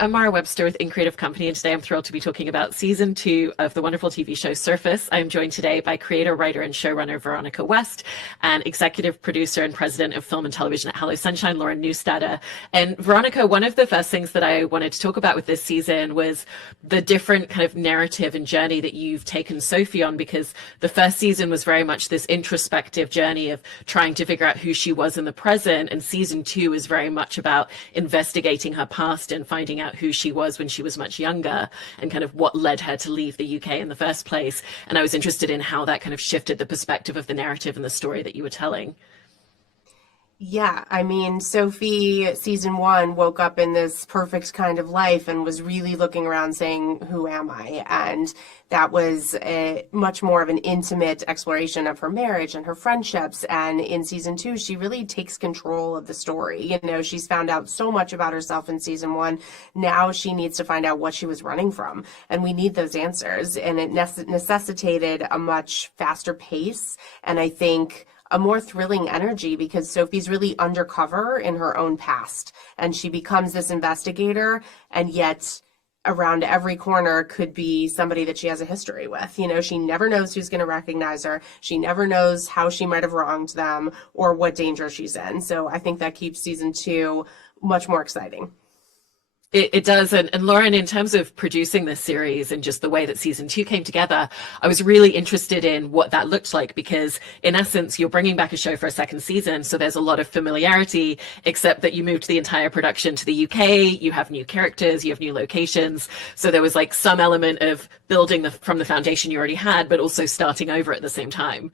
I'm Mara Webster with In Creative Company, and today I'm thrilled to be talking about season 2 of the wonderful TV show Surface. I'm joined today by creator, writer, and showrunner Veronica West, and executive producer and president of film and television at HelloSunshine, Lauren Neustadter. And Veronica, one of the first things that I wanted to talk about with this season was the different kind of narrative and journey that you've taken Sophie on, because the first season was very much this introspective journey of trying to figure out who she was in the present, and season 2 is very much about investigating her past and finding out who she was when she was much younger and kind of what led her to leave the UK in the first place. And I was interested in how that kind of shifted the perspective of the narrative and the story that you were telling. Yeah, I mean, Sophie, season 1, woke up in this perfect kind of life and was really looking around saying, who am I? And that was a much more of an intimate exploration of her marriage and her friendships. And in season 2, she really takes control of the story. You know, she's found out so much about herself in season 1. Now she needs to find out what she was running from. And we need those answers. And it necessitated a much faster pace. And I think a more thrilling energy, because Sophie's really undercover in her own past, and she becomes this investigator, and yet around every corner could be somebody that she has a history with. You know, she never knows who's going to recognize her. She never knows how she might have wronged them or what danger she's in. So I think that keeps season 2 much more exciting. It does. And Lauren, in terms of producing this series and just the way that season 2 came together, I was really interested in what that looked like, because in essence, you're bringing back a show for a second season. So there's a lot of familiarity, except that you moved the entire production to the UK. You have new characters, you have new locations. So there was like some element of building from the foundation you already had, but also starting over at the same time.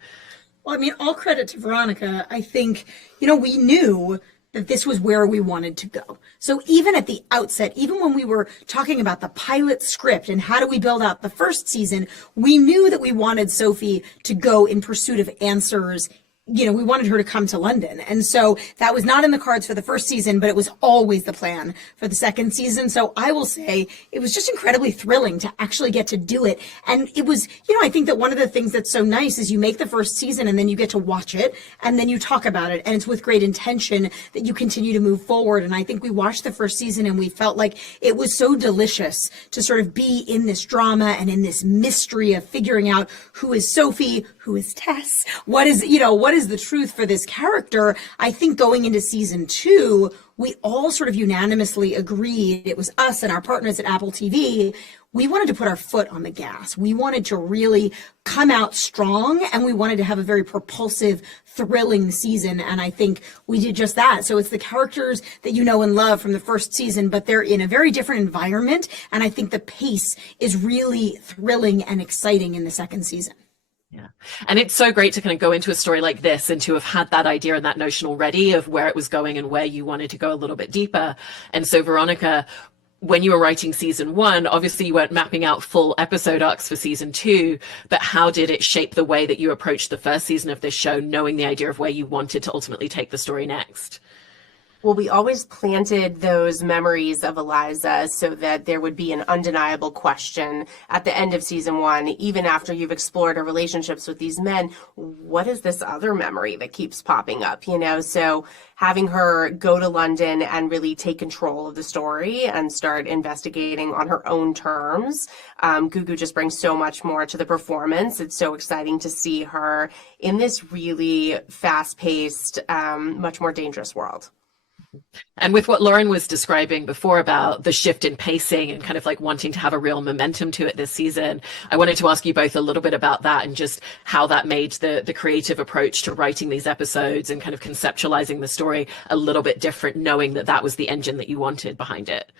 Well, I mean, all credit to Veronica. I think, you know, we knew that this was where we wanted to go. So even at the outset, even when we were talking about the pilot script and how do we build out the first season, we knew that we wanted Sophie to go in pursuit of answers. You know, we wanted her to come to London. And so that was not in the cards for the first season, but it was always the plan for the second season. So I will say it was just incredibly thrilling to actually get to do it. And it was, you know, I think that one of the things that's so nice is you make the first season and then you get to watch it and then you talk about it. And it's with great intention that you continue to move forward. And I think we watched the first season and we felt like it was so delicious to sort of be in this drama and in this mystery of figuring out who is Sophie, who is Tess, what is the truth for this character. I think going into season 2, we all sort of unanimously agreed, it was us and our partners at Apple TV, we wanted to put our foot on the gas. We wanted to really come out strong, and we wanted to have a very propulsive, thrilling season. And I think we did just that. So it's the characters that you know and love from the first season, but they're in a very different environment. And I think the pace is really thrilling and exciting in the second season. Yeah. And it's so great to kind of go into a story like this and to have had that idea and that notion already of where it was going and where you wanted to go a little bit deeper. And so, Veronica, when you were writing season 1, obviously you weren't mapping out full episode arcs for season 2, but how did it shape the way that you approached the first season of this show, knowing the idea of where you wanted to ultimately take the story next? Well, we always planted those memories of Eliza so that there would be an undeniable question at the end of season 1, even after you've explored her relationships with these men. What is this other memory that keeps popping up? You know, so having her go to London and really take control of the story and start investigating on her own terms. Gugu just brings so much more to the performance. It's so exciting to see her in this really fast-paced, much more dangerous world. And with what Lauren was describing before about the shift in pacing and kind of like wanting to have a real momentum to it this season, I wanted to ask you both a little bit about that and just how that made the creative approach to writing these episodes and kind of conceptualizing the story a little bit different, knowing that that was the engine that you wanted behind it.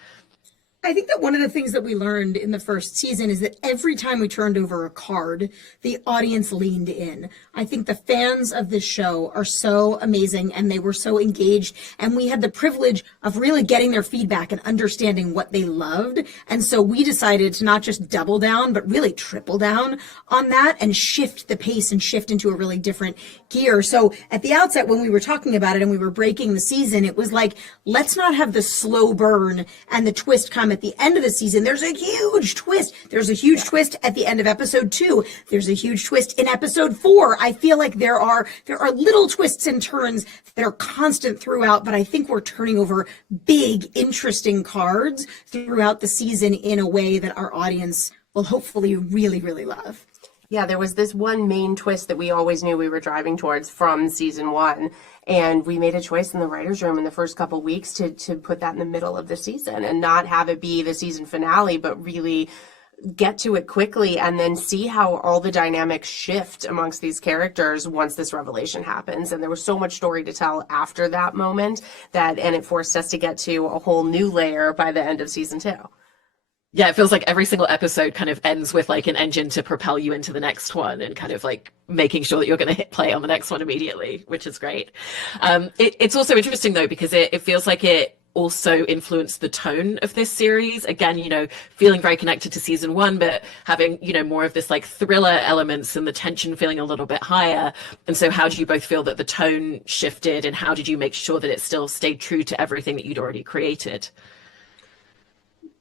I think that one of the things that we learned in the first season is that every time we turned over a card, the audience leaned in. I think the fans of this show are so amazing and they were so engaged, and we had the privilege of really getting their feedback and understanding what they loved. And so we decided to not just double down, but really triple down on that and shift the pace and shift into a really different gear. So at the outset, when we were talking about it and we were breaking the season, it was like, let's not have the slow burn and the twist come at the end of the season, there's a huge twist. There's a huge twist at the end of episode 2. There's a huge twist in episode 4. I feel like there are little twists and turns that are constant throughout, but I think we're turning over big, interesting cards throughout the season in a way that our audience will hopefully really, really love. Yeah, there was this one main twist that we always knew we were driving towards from season 1. And we made a choice in the writer's room in the first couple of weeks to put that in the middle of the season and not have it be the season finale, but really get to it quickly and then see how all the dynamics shift amongst these characters once this revelation happens. And there was so much story to tell after that moment and it forced us to get to a whole new layer by the end of season 2. Yeah, it feels like every single episode kind of ends with like an engine to propel you into the next one and kind of like making sure that you're going to hit play on the next one immediately, which is great. It's also interesting though, because it feels like it also influenced the tone of this series. Again, feeling very connected to season 1, but having, more of this like thriller elements and the tension feeling a little bit higher. And so how do you both feel that the tone shifted and how did you make sure that it still stayed true to everything that you'd already created?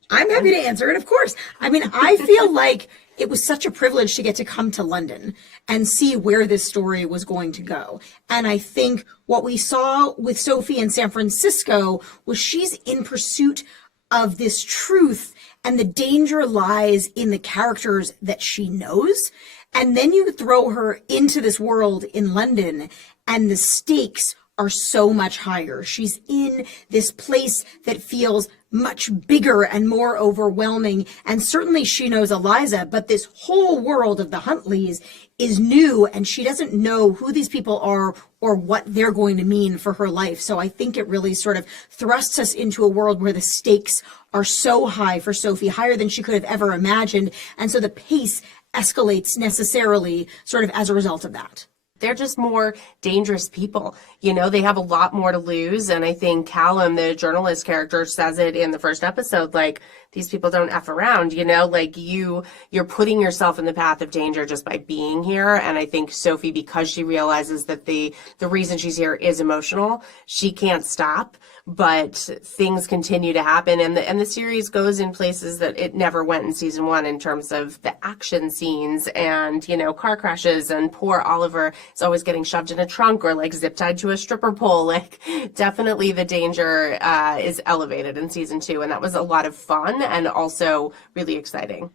I'm happy to answer it, of course. I mean, I feel like it was such a privilege to get to come to London and see where this story was going to go. And I think what we saw with Sophie in San Francisco was she's in pursuit of this truth, and the danger lies in the characters that she knows. And then you throw her into this world in London, and the stakes are so much higher. She's in this place that feels much bigger and more overwhelming. And certainly she knows Eliza, but this whole world of the Huntleys is new and she doesn't know who these people are or what they're going to mean for her life. So I think it really sort of thrusts us into a world where the stakes are so high for Sophie, higher than she could have ever imagined. And so the pace escalates necessarily sort of as a result of that. They're just more dangerous people. They have a lot more to lose. And I think Callum, the journalist character, says it in the first episode, like, these people don't F around, like you're putting yourself in the path of danger just by being here. And I think Sophie, because she realizes that the reason she's here is emotional, she can't stop, but things continue to happen. And the series goes in places that it never went in season 1 in terms of the action scenes and, car crashes, and poor Oliver is always getting shoved in a trunk or like zip tied to a stripper pole. Like, definitely the danger is elevated in season 2. And that was a lot of fun and also really exciting.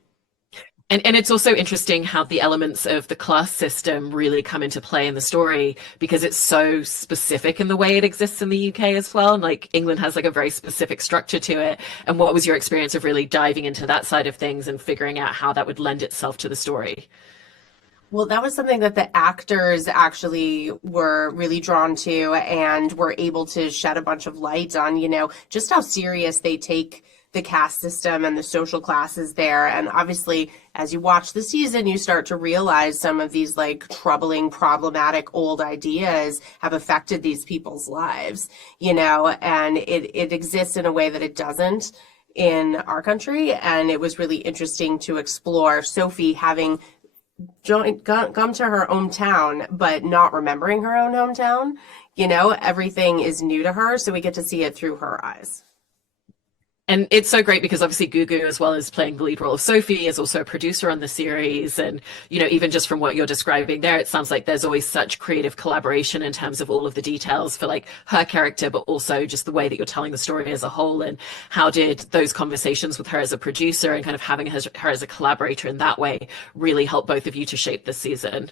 And it's also interesting how the elements of the class system really come into play in the story, because it's so specific in the way it exists in the UK as well. And like England has like a very specific structure to it. And what was your experience of really diving into that side of things and figuring out how that would lend itself to the story? Well, that was something that the actors actually were really drawn to and were able to shed a bunch of light on, just how serious they take the caste system and the social classes there. And obviously, as you watch the season, you start to realize some of these like troubling, problematic old ideas have affected these people's lives, and it exists in a way that it doesn't in our country. And it was really interesting to explore Sophie having come to her hometown, but not remembering her own hometown. Everything is new to her. So we get to see it through her eyes. And it's so great because obviously Gugu, as well as playing the lead role of Sophie, is also a producer on the series. And, even just from what you're describing there, it sounds like there's always such creative collaboration in terms of all of the details for like her character, but also just the way that you're telling the story as a whole. And how did those conversations with her as a producer and kind of having her as a collaborator in that way really help both of you to shape this season?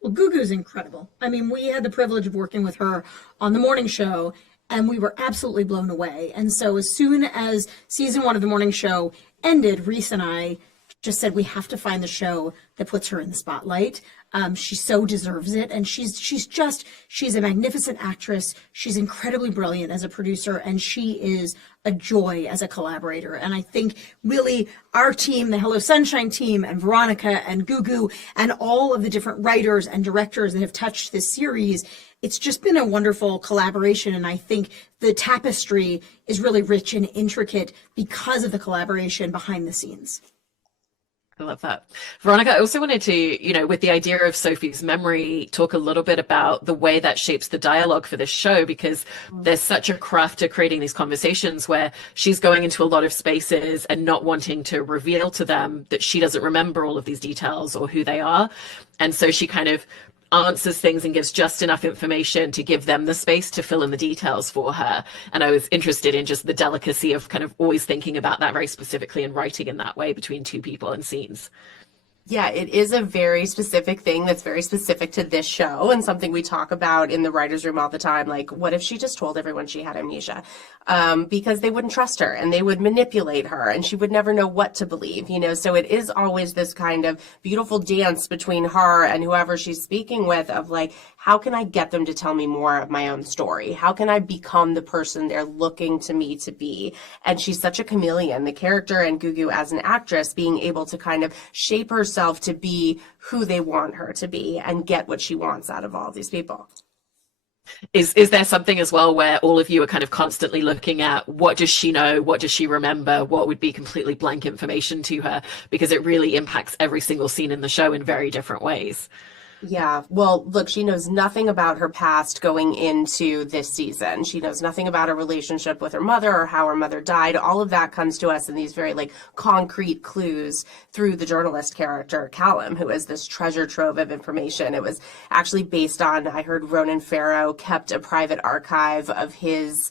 Well, Gugu's incredible. I mean, we had the privilege of working with her on the morning show, and we were absolutely blown away. And so as soon as season 1 of the morning show ended, Reese and I just said, we have to find the show that puts her in the spotlight. She so deserves it. And she's a magnificent actress. She's incredibly brilliant as a producer, and she is a joy as a collaborator. And I think really our team, the HelloSunshine team, and Veronica and Gugu, and all of the different writers and directors that have touched this series, it's just been a wonderful collaboration. And I think the tapestry is really rich and intricate because of the collaboration behind the scenes. I love that. Veronica, I also wanted to, with the idea of Sophie's memory, talk a little bit about the way that shapes the dialogue for this show, because there's such a craft to creating these conversations where she's going into a lot of spaces and not wanting to reveal to them that she doesn't remember all of these details or who they are. And so she kind of answers things and gives just enough information to give them the space to fill in the details for her. And I was interested in just the delicacy of kind of always thinking about that very specifically and writing in that way between two people and scenes. Yeah, it is a very specific thing that's very specific to this show and something we talk about in the writer's room all the time. Like, what if she just told everyone she had amnesia? Because they wouldn't trust her and they would manipulate her and she would never know what to believe, So it is always this kind of beautiful dance between her and whoever she's speaking with of like, how can I get them to tell me more of my own story? How can I become the person they're looking to me to be? And she's such a chameleon, the character, and Gugu as an actress being able to kind of shape herself to be who they want her to be and get what she wants out of all these people. Is there something as well where all of you are kind of constantly looking at what does she know, what does she remember, what would be completely blank information to her, because it really impacts every single scene in the show in very different ways? Yeah, well, look, she knows nothing about her past going into this season. She knows nothing about her relationship with her mother or how her mother died. All of that comes to us in these very concrete clues through the journalist character, Callum, who is this treasure trove of information. It was actually based on, I heard Ronan Farrow kept a private archive of his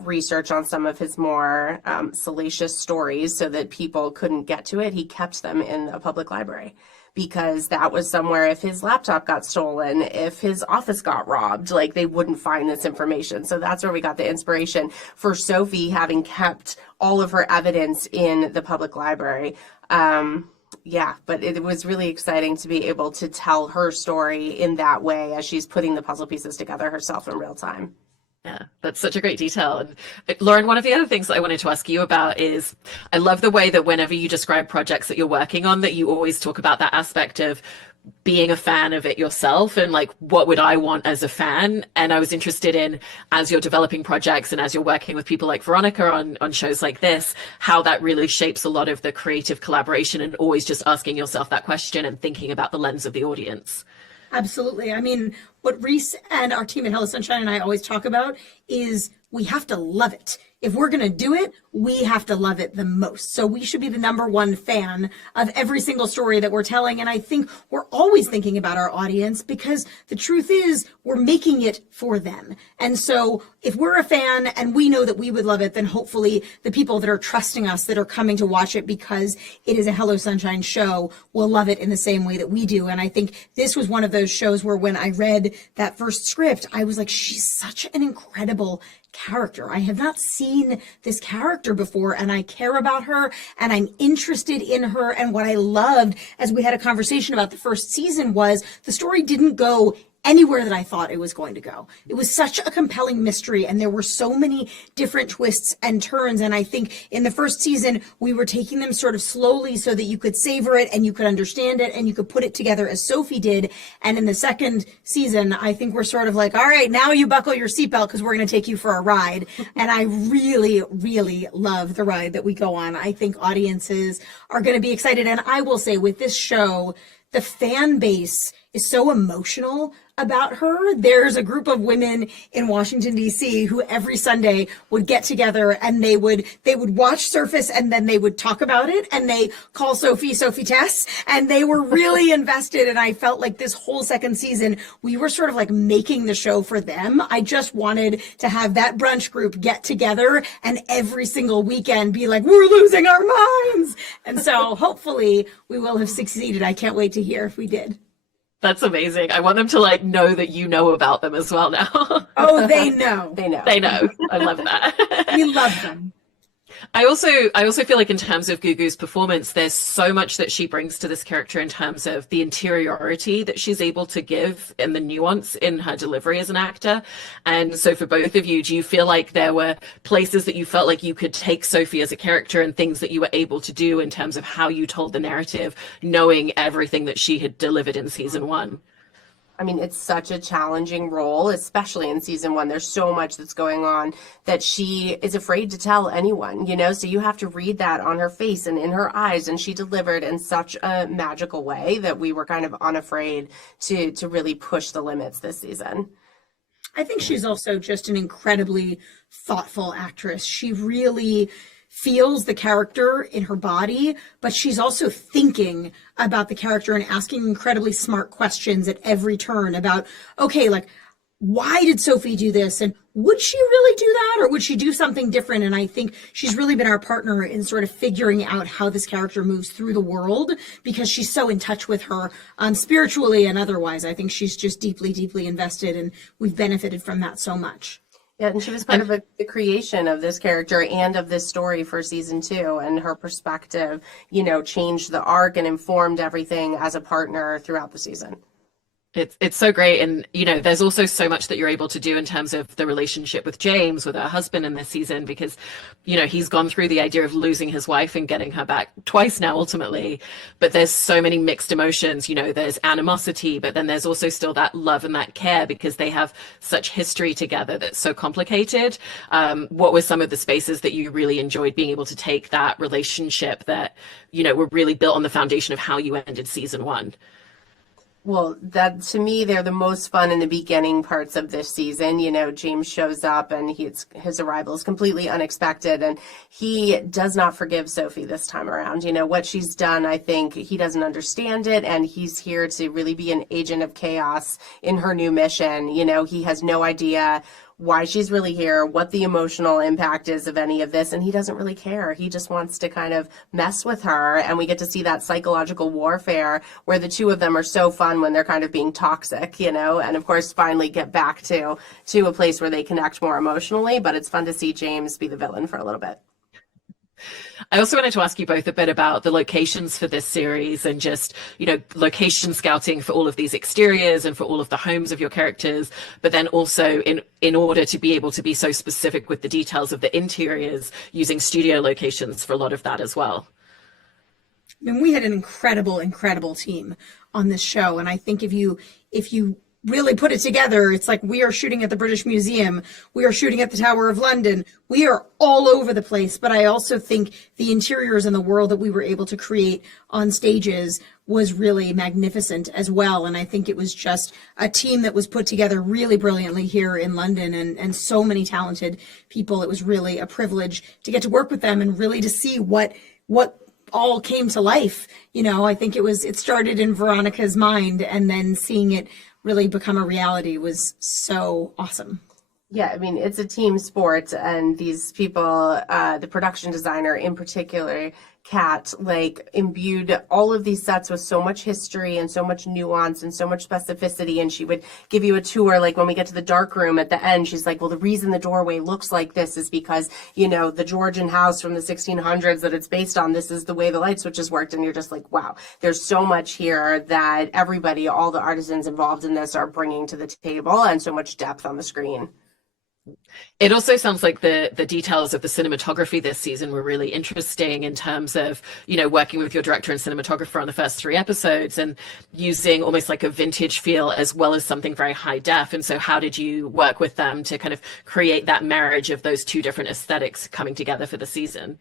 research on some of his more salacious stories so that people couldn't get to it. He kept them in a public library, because that was somewhere if his laptop got stolen, if his office got robbed, they wouldn't find this information. So that's where we got the inspiration for Sophie having kept all of her evidence in the public library. Yeah, but it was really exciting to be able to tell her story in that way as she's putting the puzzle pieces together herself in real time. Yeah, that's such a great detail. And Lauren, one of the other things that I wanted to ask you about is I love the way that whenever you describe projects that you're working on, that you always talk about that aspect of being a fan of it yourself and what would I want as a fan? And I was interested in, as you're developing projects and as you're working with people like Veronica on shows like this, how that really shapes a lot of the creative collaboration and always just asking yourself that question and thinking about the lens of the audience. Absolutely. I mean, what Reese and our team at HelloSunshine and I always talk about is we have to love it. If we're going to do it, we have to love it the most. So we should be the number one fan of every single story that we're telling. And I think we're always thinking about our audience, because the truth is we're making it for them. And so if we're a fan and we know that we would love it, then hopefully the people that are trusting us, that are coming to watch it because it is a Hello Sunshine show, will love it in the same way that we do. And I think this was one of those shows where when I read that first script, I was like, she's such an incredible character. I have not seen this character before, and I care about her and I'm interested in her. And what I loved as we had a conversation about the first season was the story didn't go anywhere that I thought it was going to go. It was such a compelling mystery, and there were so many different twists and turns. And I think in the first season, we were taking them sort of slowly so that you could savor it and you could understand it and you could put it together as Sophie did. And in the second season, I think we're sort of like, all right, now you buckle your seatbelt because we're going to take you for a ride. And I really, really love the ride that we go on. I think audiences are going to be excited. And I will say, with this show, the fan base is so emotional about her. There's a group of women in Washington, D.C. who every Sunday would get together and they would watch Surface, and then they would talk about it, and they call Sophie Tess, and they were really invested. And I felt like this whole second season, we were sort of making the show for them. I just wanted to have that brunch group get together and every single weekend be like, we're losing our minds. And so hopefully we will have succeeded. I can't wait to hear if we did. That's amazing. I want them to know that you know about them as well now. Oh, they know. They know. They know. I love that. We love them. I also feel like in terms of Gugu's performance, there's so much that she brings to this character in terms of the interiority that she's able to give and the nuance in her delivery as an actor. And so for both of you, do you feel like there were places that you felt like you could take Sophie as a character and things that you were able to do in terms of how you told the narrative, knowing everything that she had delivered in season one? I mean, it's such a challenging role, especially in season one. There's so much that's going on that she is afraid to tell anyone, you know? So you have to read that on her face and in her eyes. And she delivered in such a magical way that we were kind of unafraid to really push the limits this season. I think she's also just an incredibly thoughtful actress. She really feels the character in her body, but she's also thinking about the character and asking incredibly smart questions at every turn about, okay, like, why did Sophie do this? And would she really do that? Or would she do something different? And I think she's really been our partner in sort of figuring out how this character moves through the world, because she's so in touch with her spiritually and otherwise. I think she's just deeply, deeply invested, and we've benefited from that so much. Yeah, and she was part of the creation of this character and of this story for season two, and her perspective, you know, changed the arc and informed everything as a partner throughout the season. It's so great. And, you know, there's also so much that you're able to do in terms of the relationship with James, with her husband in this season, because, you know, he's gone through the idea of losing his wife and getting her back twice now, ultimately. But there's so many mixed emotions, you know, there's animosity, but then there's also still that love and that care because they have such history together that's so complicated. What were some of the spaces that you really enjoyed being able to take that relationship that, you know, were really built on the foundation of how you ended season one? Well, that to me, they're the most fun in the beginning parts of this season. You know, James shows up and his arrival is completely unexpected, and he does not forgive Sophie this time around. You know, what she's done, I think he doesn't understand it, and he's here to really be an agent of chaos in her new mission. You know, he has no idea why she's really here, what the emotional impact is of any of this, and he doesn't really care. He just wants to kind of mess with her, and we get to see that psychological warfare where the two of them are so fun when they're kind of being toxic, you know, and of course finally get back to a place where they connect more emotionally. But it's fun to see James be the villain for a little bit. I also wanted to ask you both a bit about the locations for this series and just, you know, location scouting for all of these exteriors and for all of the homes of your characters, but then also in order to be able to be so specific with the details of the interiors, using studio locations for a lot of that as well. I mean, we had an incredible team on this show. And I think if you really put it together, it's like we are shooting at the British Museum, we are shooting at the Tower of London, we are all over the place. But I also think the interiors and the world that we were able to create on stages was really magnificent as well. And I think it was just a team that was put together really brilliantly here in London, and so many talented people. It was really a privilege to get to work with them and really to see what all came to life. You know, I think it started in Veronica's mind, and then seeing it really become a reality was so awesome. Yeah, I mean, it's a team sport, and these people, the production designer in particular, Kat, like imbued all of these sets with so much history and so much nuance and so much specificity. And she would give you a tour, like when we get to the dark room at the end, she's like, well, the reason the doorway looks like this is because, you know, the Georgian house from the 1600s that it's based on, this is the way the light switches worked. And you're just like, wow, there's so much here that everybody, all the artisans involved in this are bringing to the table, and so much depth on the screen. It also sounds like the details of the cinematography this season were really interesting in terms of, you know, working with your director and cinematographer on the first 3 episodes and using almost like a vintage feel as well as something very high def. And so how did you work with them to kind of create that marriage of those two different aesthetics coming together for the season?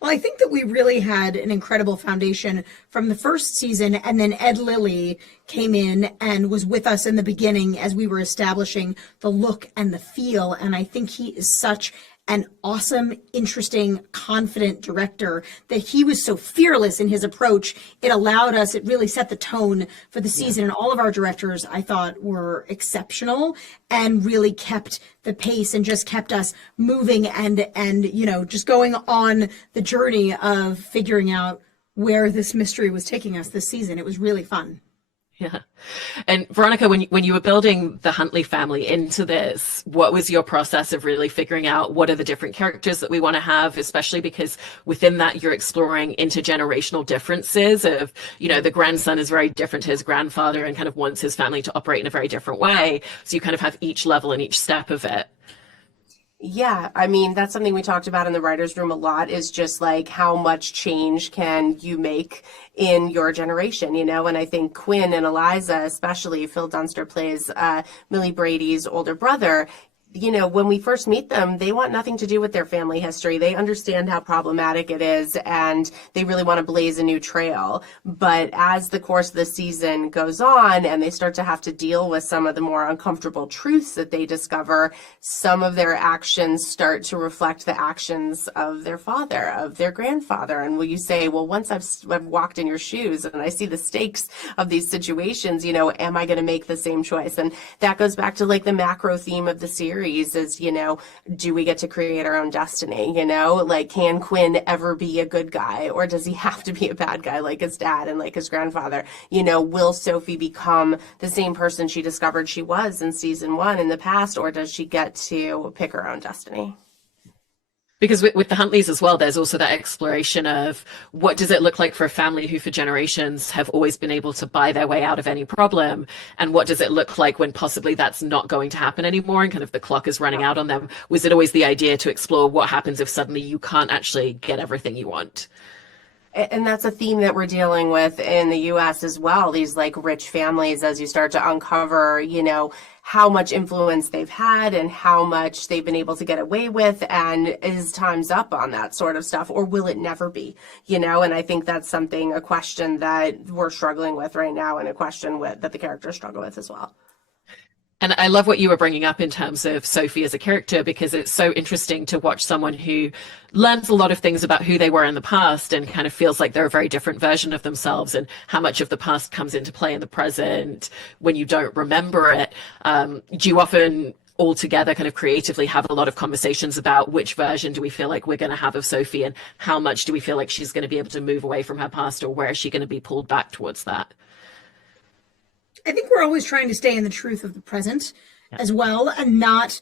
Well, I think that we really had an incredible foundation from the first season, and then Ed Lilly came in and was with us in the beginning as we were establishing the look and the feel. And I think he is such an awesome, interesting, confident director that he was so fearless in his approach. It really set the tone for the season. And all of our directors, I thought, were exceptional and really kept the pace and just kept us moving and you know, just going on the journey of figuring out where this mystery was taking us this season. It was really fun. Yeah. And Veronica, when you were building the Huntley family into this, what was your process of really figuring out what are the different characters that we want to have, especially because within that you're exploring intergenerational differences of, you know, the grandson is very different to his grandfather and kind of wants his family to operate in a very different way. So you kind of have each level and each step of it. Yeah, I mean, that's something we talked about in the writer's room a lot is just like how much change can you make in your generation, you know? And I think Quinn and Eliza, especially Phil Dunster plays Millie Brady's older brother. You know, when we first meet them, they want nothing to do with their family history. They understand how problematic it is, and they really want to blaze a new trail. But as the course of the season goes on and they start to have to deal with some of the more uncomfortable truths that they discover, some of their actions start to reflect the actions of their father, of their grandfather. And will you say, well, once I've walked in your shoes and I see the stakes of these situations, you know, am I going to make the same choice? And that goes back to like the macro theme of the series is, you know, do we get to create our own destiny? You know, like, can Quinn ever be a good guy, or does he have to be a bad guy like his dad and like his grandfather? You know, will Sophie become the same person she discovered she was in season 1 in the past, or does she get to pick her own destiny? Because with the Huntleys as well, there's also that exploration of what does it look like for a family who for generations have always been able to buy their way out of any problem, and what does it look like when possibly that's not going to happen anymore and kind of the clock is running out on them? Was it always the idea to explore what happens if suddenly you can't actually get everything you want? And that's a theme that we're dealing with in the US as well. These like rich families, as you start to uncover, you know, how much influence they've had and how much they've been able to get away with, and is time's up on that sort of stuff, or will it never be? You know, and I think that's something, a question that we're struggling with right now, and a question that the characters struggle with as well. And I love what you were bringing up in terms of Sophie as a character, because it's so interesting to watch someone who learns a lot of things about who they were in the past and kind of feels like they're a very different version of themselves, and how much of the past comes into play in the present when you don't remember it. Do you often all together kind of creatively have a lot of conversations about which version do we feel like we're going to have of Sophie, and how much do we feel like she's going to be able to move away from her past, or where is she going to be pulled back towards that? I think we're always trying to stay in the truth of the present as well, and not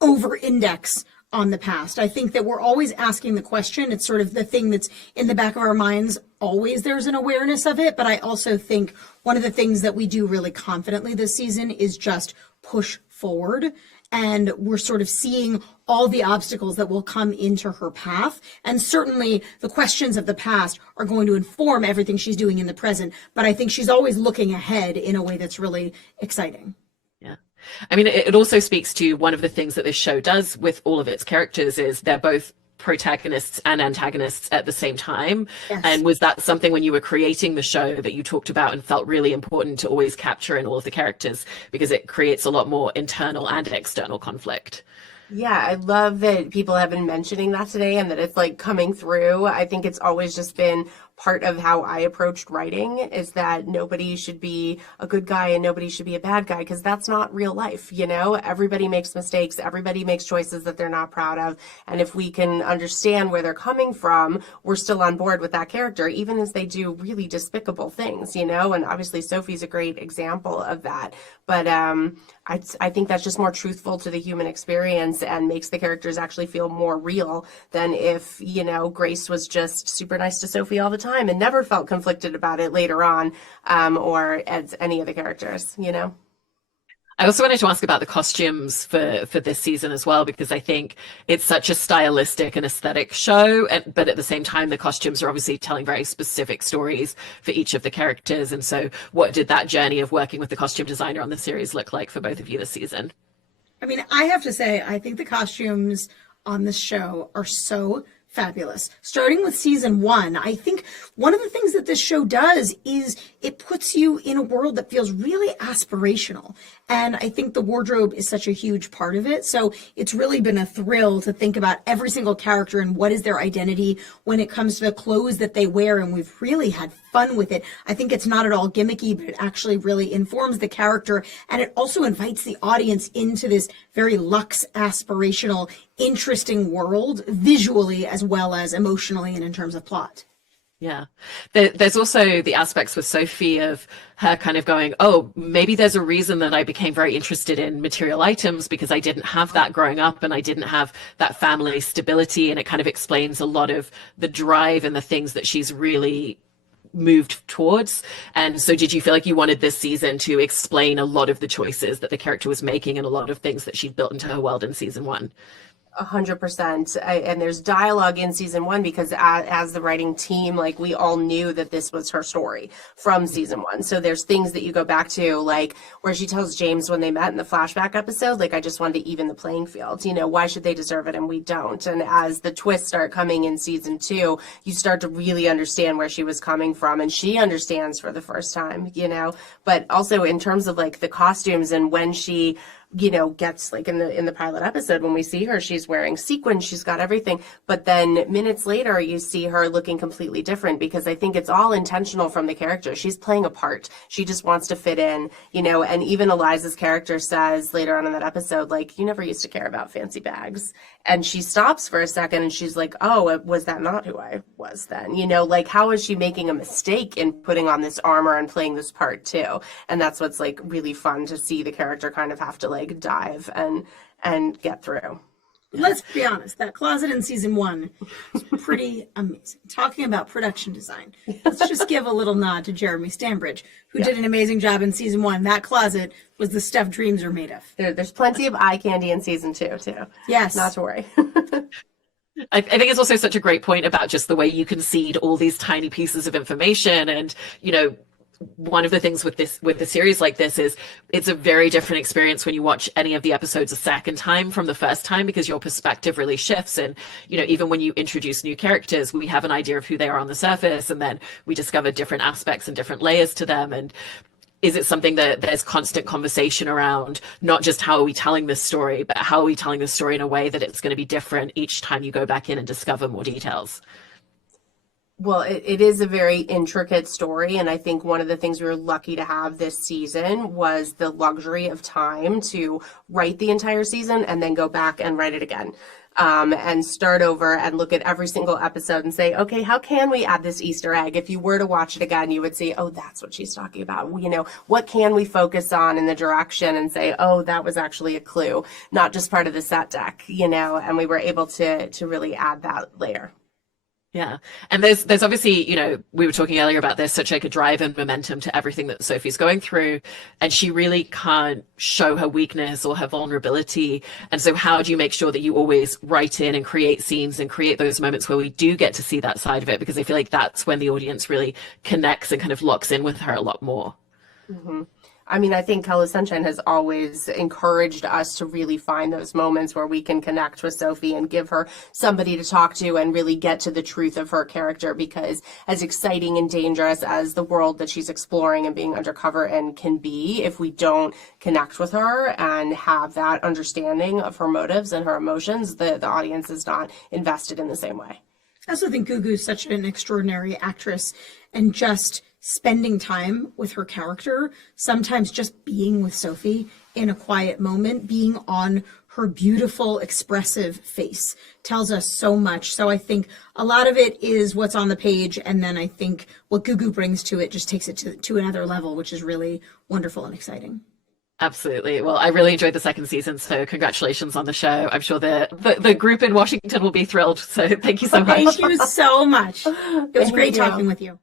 over-index on the past. I think that we're always asking the question. It's sort of the thing that's in the back of our minds. Always there's an awareness of it. But I also think one of the things that we do really confidently this season is just push forward. And we're sort of seeing all the obstacles that will come into her path. And certainly the questions of the past are going to inform everything she's doing in the present. But I think she's always looking ahead in a way that's really exciting. Yeah. I mean, it also speaks to one of the things that this show does with all of its characters is they're both protagonists and antagonists at the same time. Yes. And was that something when you were creating the show that you talked about and felt really important to always capture in all of the characters, because it creates a lot more internal and external conflict? Yeah, I love that people have been mentioning that today and that it's like coming through. I think it's always just been part of how I approached writing, is that nobody should be a good guy and nobody should be a bad guy, because that's not real life. You know, everybody makes mistakes. Everybody makes choices that they're not proud of. And if we can understand where they're coming from, we're still on board with that character, even as they do really despicable things, you know, and obviously Sophie's a great example of that. But I think that's just more truthful to the human experience and makes the characters actually feel more real than if, you know, Grace was just super nice to Sophie all the time and never felt conflicted about it later on, or as any of the characters, you know. I also wanted to ask about the costumes for this season as well, because I think it's such a stylistic and aesthetic show, but at the same time, the costumes are obviously telling very specific stories for each of the characters. And so what did that journey of working with the costume designer on the series look like for both of you this season? I mean, I have to say, I think the costumes on this show are so fabulous. Starting with season 1, I think one of the things that this show does is it puts you in a world that feels really aspirational. And I think the wardrobe is such a huge part of it. So it's really been a thrill to think about every single character and what is their identity when it comes to the clothes that they wear. And we've really had fun with it. I think it's not at all gimmicky, but it actually really informs the character. And it also invites the audience into this very luxe, aspirational, interesting world visually as well as emotionally and in terms of plot. Yeah. There's also the aspects with Sophie of her kind of going, oh, maybe there's a reason that I became very interested in material items, because I didn't have that growing up and I didn't have that family stability. And it kind of explains a lot of the drive and the things that she's really moved towards. And so did you feel like you wanted this season to explain a lot of the choices that the character was making and a lot of things that she'd built into her world in season 1? 100%. And there's dialogue in season one because as the writing team, like we all knew that this was her story from season one. So there's things that you go back to, like where she tells James when they met in the flashback episode, like, I just wanted to even the playing field, you know, why should they deserve it and we don't? And as the twists start coming in season two, you start to really understand where she was coming from, and she understands for the first time, you know. But also in terms of like the costumes and when she, you know, gets like in the pilot episode, when we see her, she's wearing sequins, she's got everything. But then minutes later, you see her looking completely different, because I think it's all intentional from the character. She's playing a part. She just wants to fit in, you know. And even Eliza's character says later on in that episode, like, you never used to care about fancy bags. And she stops for a second and she's like, oh, was that not who I was then? You know, like, how is she making a mistake in putting on this armor and playing this part too? And that's what's like really fun to see the character kind of have to like dive and get through. Let's be honest, that closet in season one is pretty amazing. Talking about production design, let's just give a little nod to Jeremy Stanbridge, who did an amazing job in season one. That closet was the stuff dreams are made of. There's plenty of eye candy in season two too. Yes. Not to worry. I think it's also such a great point about just the way you concede all these tiny pieces of information. And, you know, one of the things with a series like this is it's a very different experience when you watch any of the episodes a second time from the first time, because your perspective really shifts. And, you know, even when you introduce new characters, we have an idea of who they are on the surface, and then we discover different aspects and different layers to them. And is it something that there's constant conversation around, not just how are we telling this story, but how are we telling this story in a way that it's going to be different each time you go back in and discover more details? Well, it is a very intricate story, and I think one of the things we were lucky to have this season was the luxury of time to write the entire season and then go back and write it again. And start over and look at every single episode and say, okay, how can we add this Easter egg? If you were to watch it again, you would see, oh, that's what she's talking about. You know, what can we focus on in the direction and say, oh, that was actually a clue, not just part of the set deck, you know, and we were able to really add that layer. Yeah. And there's obviously, you know, we were talking earlier about there's such like a drive and momentum to everything that Sophie's going through, and she really can't show her weakness or her vulnerability. And so how do you make sure that you always write in and create scenes and create those moments where we do get to see that side of it? Because I feel like that's when the audience really connects and kind of locks in with her a lot more. Mm-hmm. I mean, I think HelloSunshine has always encouraged us to really find those moments where we can connect with Sophie and give her somebody to talk to and really get to the truth of her character, because as exciting and dangerous as the world that she's exploring and being undercover in can be, if we don't connect with her and have that understanding of her motives and her emotions, the audience is not invested in the same way. I also think Gugu is such an extraordinary actress, and just spending time with her character, sometimes just being with Sophie in a quiet moment, being on her beautiful, expressive face tells us so much. So I think a lot of it is what's on the page, and then I think what Gugu brings to it just takes it to another level, which is really wonderful and exciting. Absolutely. Well, I really enjoyed the second season, so congratulations on the show. I'm sure the group in Washington will be thrilled. So thank you so much. Thank you so much. It was great talking with you.